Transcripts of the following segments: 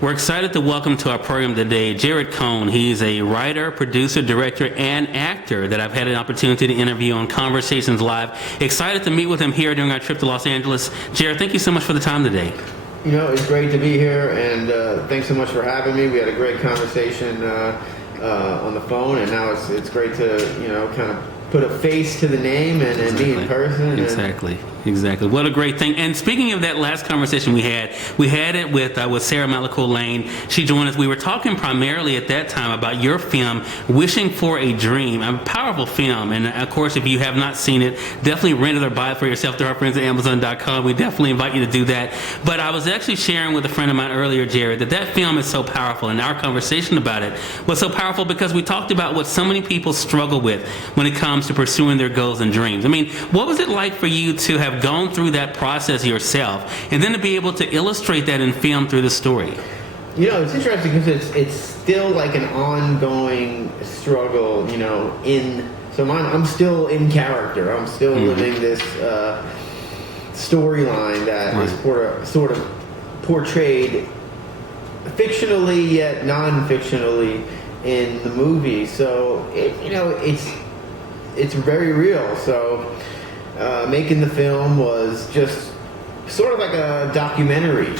We're excited to welcome to our program today Jared Cohn. He's a writer, producer, director, and actor that I've had an opportunity to interview on Conversations Live. Excited to meet with him here during our trip to Los Angeles. Jared, thank you so much for the time today. You know, it's great to be here, and thanks so much for having me. We had a great conversation on the phone, and now it's great to, kind of put a face to the name and be in person. Exactly. What a great thing. And speaking of that last conversation we had it with Sarah Malako Lane. She joined us. We were talking primarily at that time about your film, Wishing for a Dream, a powerful film. And of course, if you have not seen it, definitely rent it or buy it for yourself through our friends at Amazon.com. We definitely invite you to do that. But I was actually sharing with a friend of mine earlier, Jared, that film is so powerful. And our conversation about it was so powerful because we talked about what so many people struggle with when it comes to pursuing their goals and dreams. I mean, what was it like for you to have gone through that process yourself and then to be able to illustrate that in film through the story? You know, it's interesting because it's still like an ongoing struggle, I'm still in character. I'm still living this storyline that is sort of portrayed fictionally yet non-fictionally in the movie. So, it's very real. So making the film was just sort of like a documentary,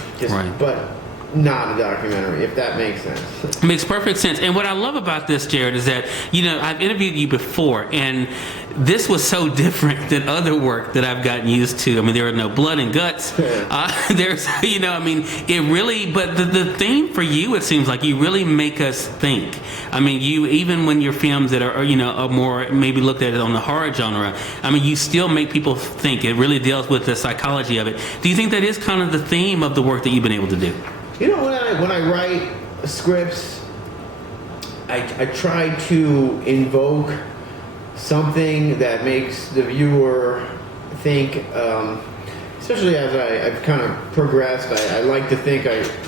but not a documentary, if that makes sense. Makes perfect sense. And what I love about this, Jared, is that, I've interviewed you before, and this was so different than other work that I've gotten used to. I mean, there are no blood and guts. It really, but the theme for you, it seems like you really make us think. I mean, even when your films that are more maybe looked at it on the horror genre, I mean, you still make people think. It really deals with the psychology of it. Do you think that is kind of the theme of the work that you've been able to do? When I write scripts, I try to invoke something that makes the viewer think, especially as I've kind of progressed. I like to think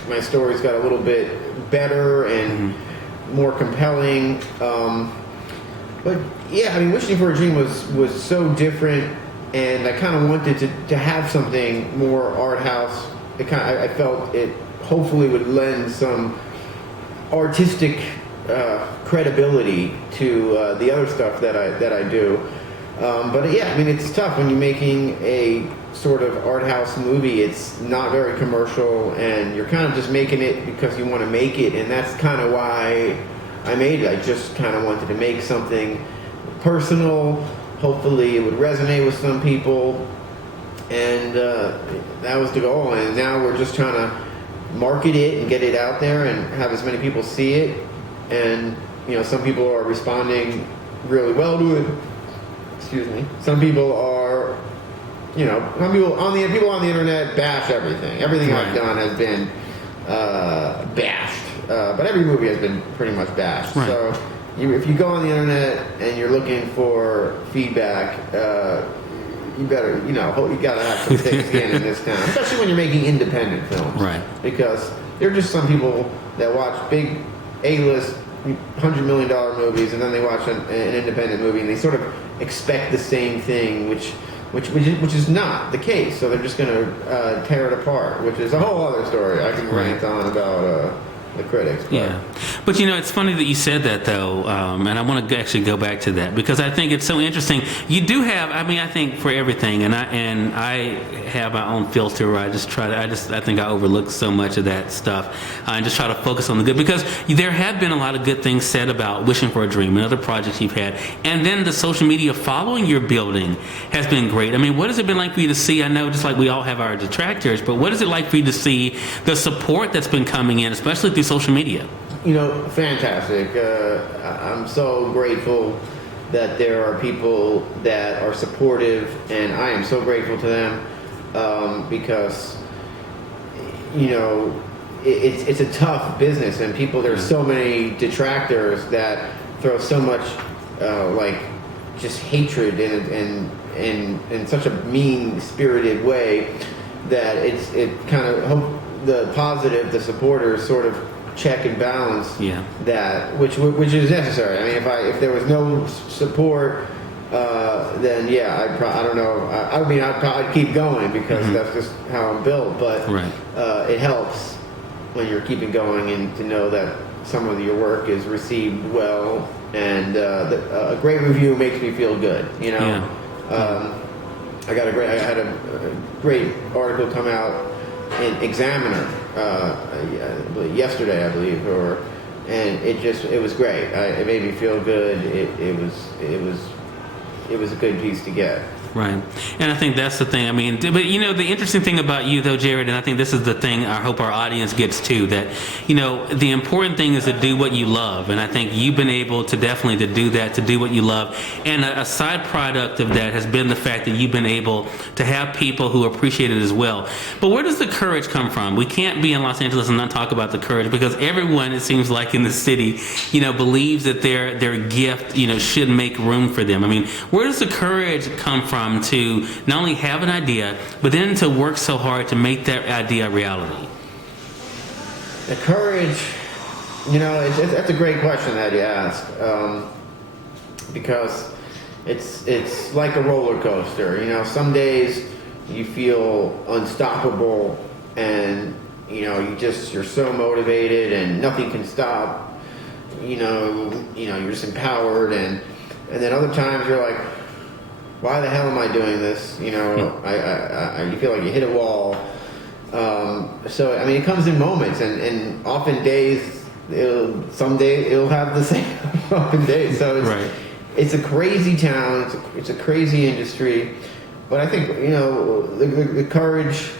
my story's got a little bit better and more compelling. But yeah, I mean, Wishing for a Dream was so different, and I kind of wanted to have something more art house. I felt it hopefully would lend some artistic credibility to the other stuff that I do. But yeah, I mean, it's tough when you're making a sort of art house movie. It's not very commercial, and you're kind of just making it because you want to make it, and that's kind of why I made it. I just kind of wanted to make something personal. Hopefully it would resonate with some people, and that was the goal. And now we're just trying to market it and get it out there and have as many people see it. And some people are responding really well to it. Excuse me. Some people are, people on the internet bash everything. Everything I've done has been bashed, but every movie has been pretty much bashed. Right. So if you go on the internet and you're looking for feedback, you better, you gotta have some thick skin in this town, especially when you're making independent films. Right. Because there are just some people that watch big A-list $100 million movies, and then they watch an independent movie and they sort of expect the same thing, which is not the case. So they're just going to tear it apart, which is a whole other story. I can rant on about the critics. But. Yeah. But, it's funny that you said that, though, and I want to actually go back to that because I think it's so interesting. You do have, I think for everything, and I have my own filter where I think I overlook so much of that stuff and just try to focus on the good, because there have been a lot of good things said about Wishing for a Dream and other projects you've had, and then the social media following your building has been great. I mean, what has it been like for you to see? I know just like we all have our detractors, but what is it like for you to see the support that's been coming in, especially through social media? Fantastic. I'm so grateful that there are people that are supportive, and I am so grateful to them because, it's a tough business, and there's so many detractors that throw so much, just hatred in such a mean-spirited way that it kind of the positive, the supporters sort of check and balance that, which is necessary. I mean, if there was no support, then I don't know. I'd probably keep going because that's just how I'm built. But it helps when you're keeping going, and to know that some of your work is received well, and a great review makes me feel good. You know, I had a great article come out in Examiner yesterday, I believe, and it was great. It made me feel good. It was a good piece to get. Right. And I think that's the thing. I mean, but you know, the interesting thing about you though, Jared, and I think this is the thing I hope our audience gets too, that, you know, the important thing is to do what you love. And I think you've been able to definitely to do that, to do what you love. And a side product of that has been the fact that you've been able to have people who appreciate it as well. But where does the courage come from? We can't be in Los Angeles and not talk about the courage, because everyone, it seems like in the city, you know, believes that their gift, you know, should make room for them. I mean, where does the courage come from to not only have an idea, but then to work so hard to make that idea a reality? The courage, you know, that's a great question that you ask, because it's like a roller coaster. You know, some days you feel unstoppable, and you know you're so motivated and nothing can stop. You know you're just empowered, and then other times you're like, why the hell am I doing this? You know, you feel like you hit a wall. So, I mean, it comes in moments, and often days, some days it'll have the same often days. So it's a crazy town. It's a crazy industry. But I think, you know, the courage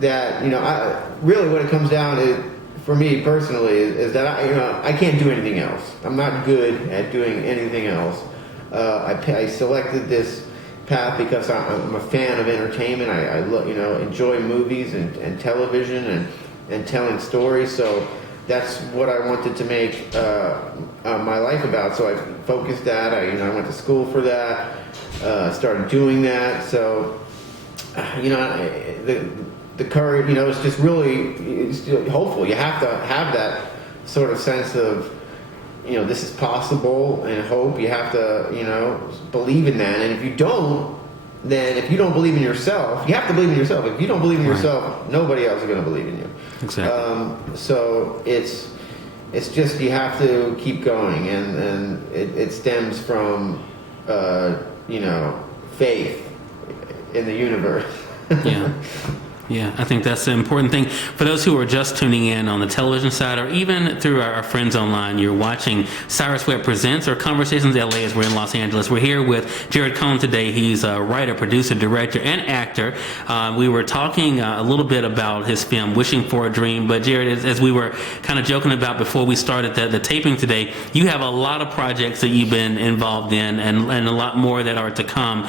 that, you know, really what it comes down to, for me personally, is that I can't do anything else. I'm not good at doing anything else. I selected this path because I'm a fan of entertainment. I enjoy movies and television and telling stories. So that's what I wanted to make my life about. So I focused that. I went to school for that. Started doing that. So the courage. You know, it's just really hopeful. You have to have that sort of sense of, you know, this is possible, and hope. You have to, you know, believe in that. And if you don't believe in yourself, you have to believe in yourself. If you don't believe in yourself, nobody else is going to believe in you. Exactly. So it's just, you have to keep going, and it stems from, you know, faith in the universe. Yeah, I think that's the important thing. For those who are just tuning in on the television side, or even through our friends online, you're watching Cyrus Webb Presents, or Conversations LA, as we're in Los Angeles. We're here with Jared Cohn today. He's a writer, producer, director, and actor. We were talking a little bit about his film, Wishing for a Dream. But Jared, as we were kind of joking about before we started the taping today, you have a lot of projects that you've been involved in, and a lot more that are to come.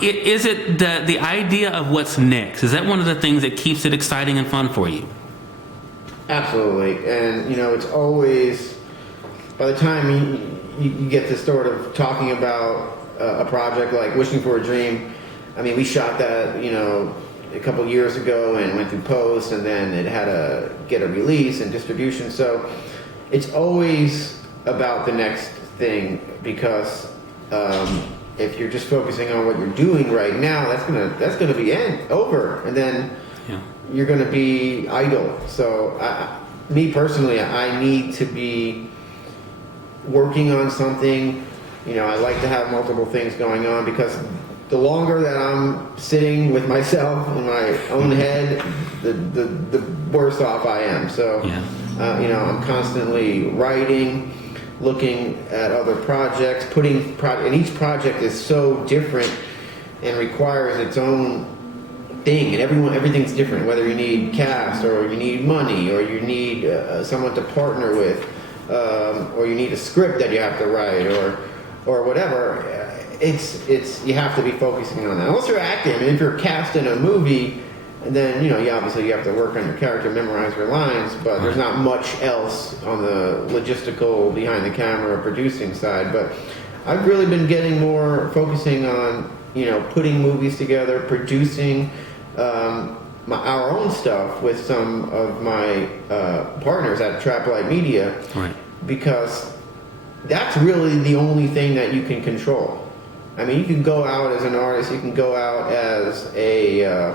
Is it the idea of what's next? Is that one of the things that keeps it exciting and fun for you? Absolutely. And you know, it's always, by the time you get to sort of talking about a project like Wishing for a Dream, I mean, we shot that, you know, a couple years ago, and went through post, and then it had to get a release and distribution. So it's always about the next thing, because if you're just focusing on what you're doing right now, that's gonna be over, and then you're gonna be idle. So me personally, I need to be working on something. You know, I like to have multiple things going on, because the longer that I'm sitting with myself in my own head, the worse off I am. So you know, I'm constantly writing, looking at other projects, and each project is so different and requires its own thing, and everything's different, whether you need cast, or you need money, or you need someone to partner with, or you need a script that you have to write, or whatever. It's you have to be focusing on that. Unless you're acting, I mean, if you're cast in a movie, then you know, obviously you have to work on your character, memorize your lines, but there's not much else on the logistical, behind the camera, producing side. But I've really been getting more focusing on, you know, putting movies together, producing our own stuff with some of my partners at Trap Light Media, because that's really the only thing that you can control. I mean, you can go out as an artist, you can go out as a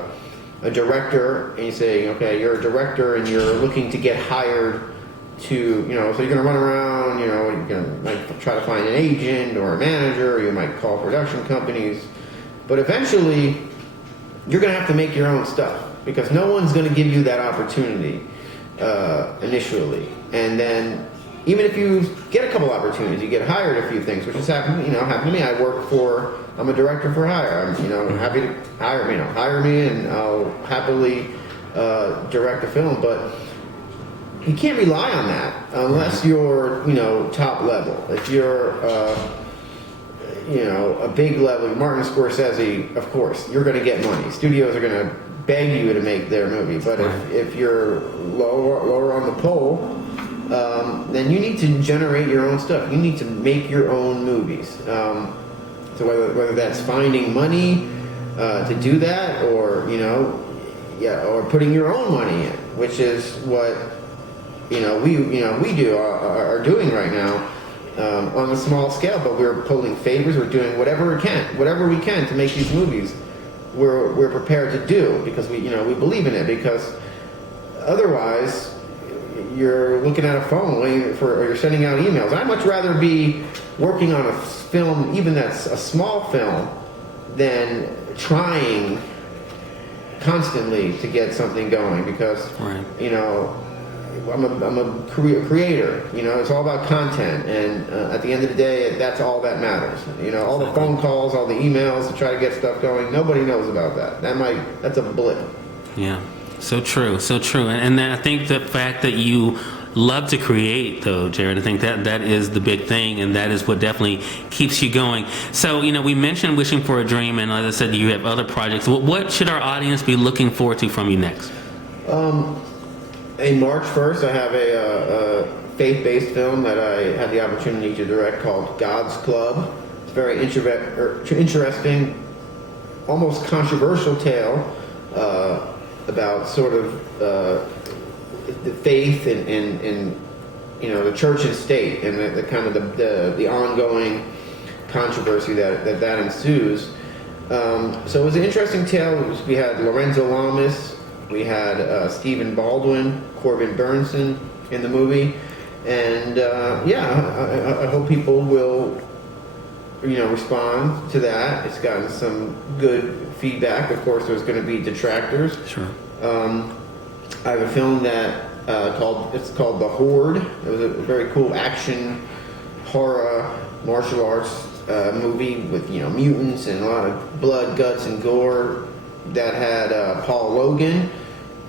a director and you say, okay, you're a director and you're looking to get hired to, you know, so you're going to run around, you know, you're going to might try to find an agent or a manager, or you might call production companies, but eventually you're going to have to make your own stuff because no one's going to give you that opportunity initially. And then even if you get a couple opportunities, you get hired a few things, which has happened, happened to me. I'm a director for hire. I'm, happy to hire me and I'll happily direct a film, but you can't rely on that unless you're, top level. If you're, a big level, Martin Scorsese, of course, you're going to get money. Studios are going to beg you to make their movie, but if you're lower on the pole, then you need to generate your own stuff. You need to make your own movies. So whether that's finding money to do that, or or putting your own money in, which is what we are doing right now on a small scale. But we're pulling favors. We're doing whatever we can to make these movies. We're prepared to do because we believe in it, because otherwise you're looking at a phone waiting or you're sending out emails. I'd much rather be working on a film, even that's a small film, than trying constantly to get something going, because I'm a creator. It's all about content, and at the end of the day, that's all that matters. All the phone calls, all the emails to try to get stuff going, nobody knows about that. That's a blip. Yeah, so true. And then I think the fact that you love to create, though, Jared, I think that is the big thing, and that is what definitely keeps you going. So, we mentioned Wishing for a Dream, and as I said, you have other projects. What should our audience be looking forward to from you next? In March 1st, I have a faith-based film that I had the opportunity to direct called God's Club. It's a very interesting, almost controversial tale about sort of the faith and the church and state, and the kind of the ongoing controversy that ensues. So it was an interesting tale. We had Lorenzo Lamas, we had Stephen Baldwin, Corbin Burnson in the movie, and I hope people will respond to that. It's gotten some good feedback. Of course, there's going to be detractors. Sure. I have a film that called The Horde. It was a very cool action horror martial arts movie with mutants and a lot of blood, guts, and gore, that had Paul Logan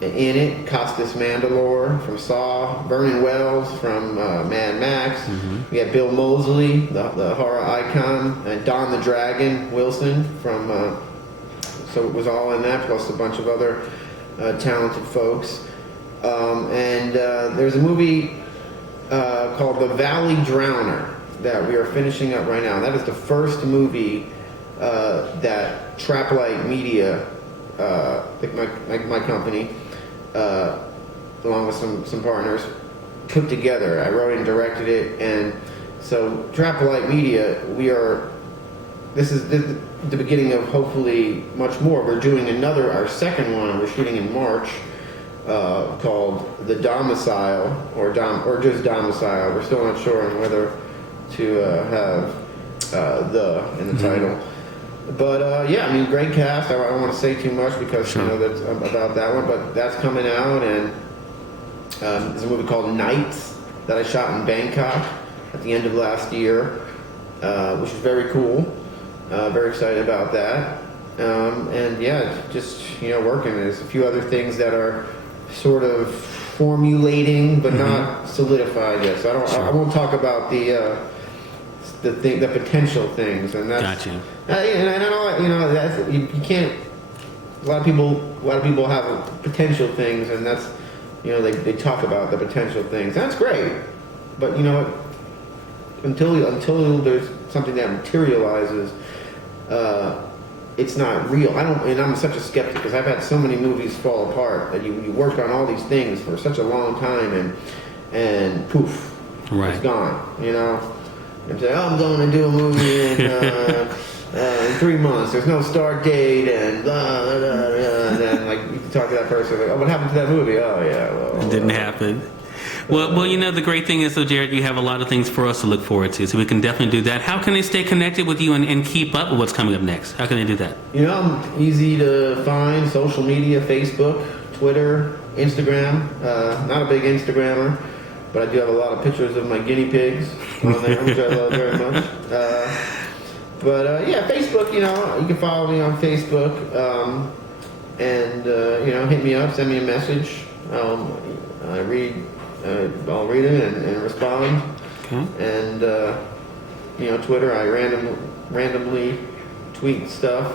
in it, Costas Mandylor from Saw, Vernon Wells from Mad Max. Mm-hmm. We had Bill Moseley, the horror icon, and Don the Dragon Wilson from. So it was all in that, plus a bunch of other talented folks. And there's a movie called The Valley Drowner that we are finishing up right now. That is the first movie that Traplight Media, my company, along with some partners, put together. I wrote and directed it, and so Traplight Media, this is the beginning of hopefully much more. We're doing our second one. We're shooting in March, called The Domicile, or just Domicile. We're still not sure on whether to have the in the title. But great cast. I don't want to say too much because that's about that one. But that's coming out, and there's a movie called Nights that I shot in Bangkok at the end of last year, which is very cool. Very excited about that. Just working. There's a few other things that are sort of formulating, but not solidified yet. So I won't talk about the potential things, and that's. Gotcha. And I know that's you can't. A lot of people have potential things, and that's they talk about the potential things. That's great, but until there's something that materializes, it's not real. I'm such a skeptic because I've had so many movies fall apart that you worked on all these things for such a long time, and poof, right. It's gone. And say, I'm going to do a movie in in 3 months. There's no start date and blah, blah, blah, blah. And then like you talk to that person like, oh, what happened to that movie? Oh yeah, well, It didn't happen. Well, you know, the great thing is, though, Jared, you have a lot of things for us to look forward to, so we can definitely do that. How can they stay connected with you and keep up with what's coming up next? How can they do that? You know, I'm easy to find. Social media, Facebook, Twitter, Instagram. Not a big Instagrammer, but I do have a lot of pictures of my guinea pigs on there, which I love very much. But yeah, Facebook, you know, you can follow me on Facebook. And, you know, hit me up, send me a message. I'll read it and respond. Okay. And, you know, Twitter, I randomly tweet stuff.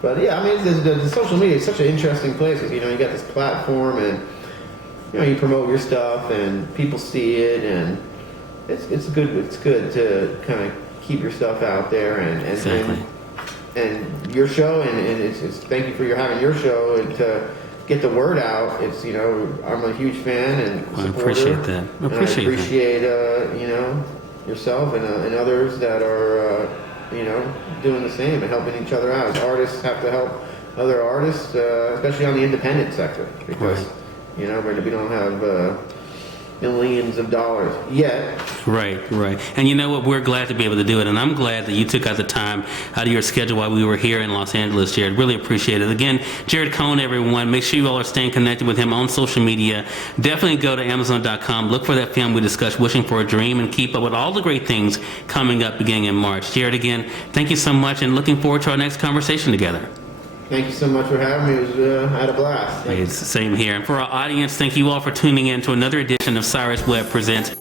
But yeah, I mean, the social media is such an interesting place because, you know, you got this platform and, you know, you promote your stuff and people see it and it's good to kind of keep your stuff out there Exactly. and your show and it's thank you for having your show and to get the word out. It's, you know, I'm a huge fan and Well, I supporter. appreciate that. I appreciate you know, yourself and others that are you know, doing the same and helping each other out. As artists have to help other artists, especially on the independent sector, because Right. you know we don't have millions of dollars yet. Right. And you know what? We're glad to be able to do it. And I'm glad that you took out the time out of your schedule while we were here in Los Angeles, Jared. Really appreciate it. Again, Jared Cohn, everyone. Make sure you all are staying connected with him on social media. Definitely go to Amazon.com. Look for that film we discussed, Wishing for a Dream, and keep up with all the great things coming up beginning in March. Jared, again, thank you so much and looking forward to our next conversation together. Thank you so much for having me. It was I had a blast. It's the same here. And for our audience, thank you all for tuning in to another edition of Cyrus Webb Presents